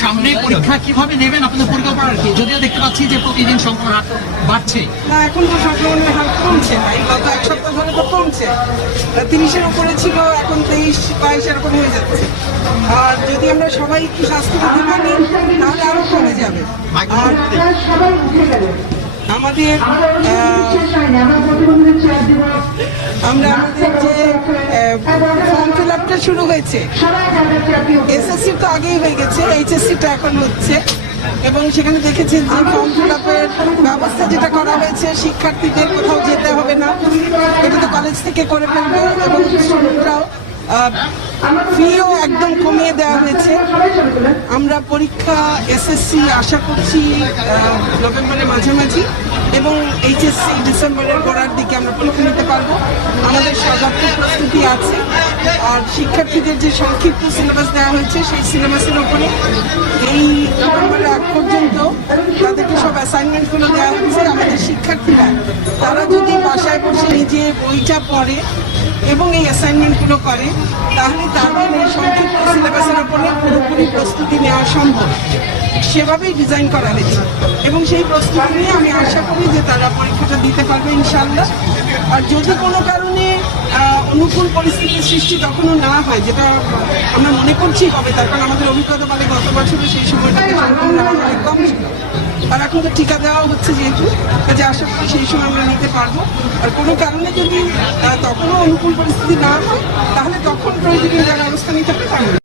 সামনে পরীক্ষা কিভাবে নেবেন আপনাদের পরিকল্পনা কি? যদিও দেখতে পাচ্ছি যে প্রতিদিন সংক্রমণ হার বাড়ছে। না, এখন তো সংক্রমণের হার কমছে না, এই গত এক সপ্তাহ ধরে তো কমছে। 30-এর উপরে ছিল, এখন 23-22 এরকম হয়ে যাচ্ছে। আর যদি আমরা সবাই একটু স্বাস্থ্যবিধি মানি তাহলে আরো কমে যাবে। আর আমাদের আমরা আমাদের যে ফর্ম ফিল আপটা শুরু হয়েছে, এসএসসি তো আগেই হয়ে গেছে, এইচএসসিটা এখন হচ্ছে। এবং সেখানে দেখেছেন যে ফর্ম ফিল আপের ব্যবস্থা যেটা করা হয়েছে, শিক্ষার্থীদের কোথাও যেতে হবে না, এটা তো কলেজ থেকে করে ফেলবে। এবং স্টুডেন্টরাও ফিও একদম কমিয়ে দেওয়া হয়েছে। আমরা পরীক্ষা এসএসসি আশা করছি নভেম্বরের মাঝামাঝি এবং এইচএসসি ডিসেম্বরের গোড়ার দিকে আমরা পরীক্ষা নিতে পারবো। আমাদের সর্বাত্মক প্রস্তুতি আছে। আর শিক্ষার্থীদের যে সংক্ষিপ্ত সিলেবাস দেওয়া হয়েছে, সেই সিলেবাসের উপরে এই নভেম্বরের আগ পর্যন্ত তাদেরকে সব অ্যাসাইনমেন্টগুলো দেওয়া হচ্ছে। আমাদের শিক্ষার্থীরা তারা যদি বাসায় বসে নিজে বইটা পড়ে এবং এই অ্যাসাইনমেন্টগুলো করে, তাহলে তাদের এই সংক্ষিপ্ত সিলেবাসের উপরে পুরোপুরি প্রস্তুতি নেওয়া সম্ভব। সেভাবেই ডিজাইন করা হয়েছে এবং সেই প্রস্তুতি নিয়ে আমি আশা করি যে তারা পরীক্ষাটা দিতে পারবে ইনশাআল্লাহ। আর যদি কোনো কারণে অনুকূল পরিস্থিতির সৃষ্টি তখনও না হয়, যেটা আমরা মনে করছি হবে, তার কারণ আমাদের অভিজ্ঞতা বলে গত বছরে সেই সময়টাতে সংক্রমণ অনেক কম ছিল। আর এখন তো টিকা দেওয়া হচ্ছে যেহেতু, কাজে আশা করি সেই সময় আমরা নিতে পারবো। আর কোনো কারণে যদি তখনও অনুকূল পরিস্থিতি না হয়, তাহলে তখন প্রয়োজনীয় যারা ব্যবস্থা নিতে হবে তাহলে